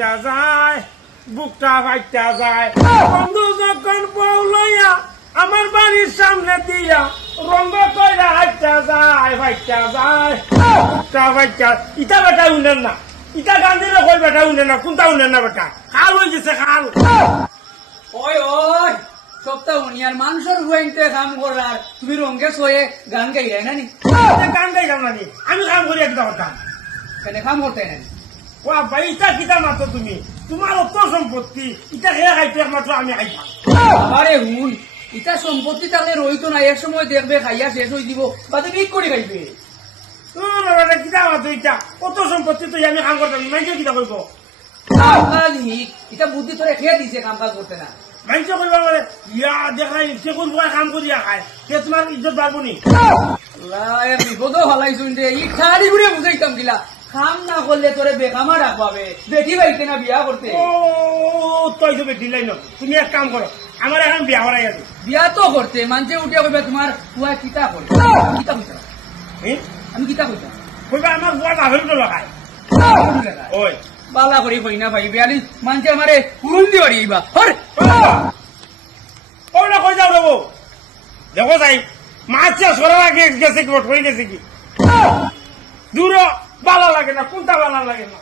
ফাইটা যায়, বুকটা ফাইটা যায়। বন্ধু যখন বউ লইয়া আমার বাড়ির সামনে দিয়া রঙ্গ কইরা হাইটা যায়, ফাইটা যায়, বুকটা ফাইটা। ইটা বেটা উনেন না, ইটা গান্ধীরা কই বেটা উনেন না, কোনটা উনেন না বেটা, খাল হয়ে গেছে খাল। ওই ওই সপ্তাহ উনিয়ার মানুষের হুয়াইতে কাম করার তুমি রঙ্গে সয়ে গান গাইলে না নি? গান গাইলাম না নি, আমি কাম করি একটা করতাম। কেন কাম করতে না? ওয়া ভাই ইটা কিতা মাত্র তুমি, তোমার অত সম্পত্তি, ইটা খেয়ে খাইতে একমাত্র আমি খাইতাম। আরে হুন, ইটা সম্পত্তি তাহলে রইতো না, এক সময় দেখবে খাইয়া শেষ হয়ে দিব বাদে বিক করে খাইবে। কিতা মাত্র ইটা কত সম্পত্তি তুই আমি কাম করতাম, মানুষের কিতা করবো? কাজ হিক ইটা বুদ্ধি তোরে খেয়ে দিছে কাম কাজ করতে না। মানুষে করবা বলে ইয়া দেখাই সে কোন বয় কাম করিয়া খায়, সে তোমার ইজ্জত পারবো নি? বিপদও হলাইছুন যে ই খালি ঘুরে বুঝাইতাম কিলা কাম না করলে তোরে বেকামা রাখবাবে, বেটি বাইতে না বিয়া করতে। ও তুই তো বেটি লাইন, তুমি এক কাম করো, আমার এখন বিয়া হরাই আছে। বিয়া তো করতে মানুষে উঠিয়া কইবে তোমার বুয়া কিতা করে, কিতা কইতা আমি কিতা কইতা কইবা আমার বুয়া গাভীর তো লাগায়। ওই বালা করি কই না ভাই বিয়ালি মানুষে আমারে হুরুম দি বাড়ি আইবা হরে ওটা কই যাও দেবো দেখো যাই মাছ চাষ করার আগে গেছে কি বট হয়ে গেছে কি দূর বালা লাগে না, কোনটা বালা লাগে না।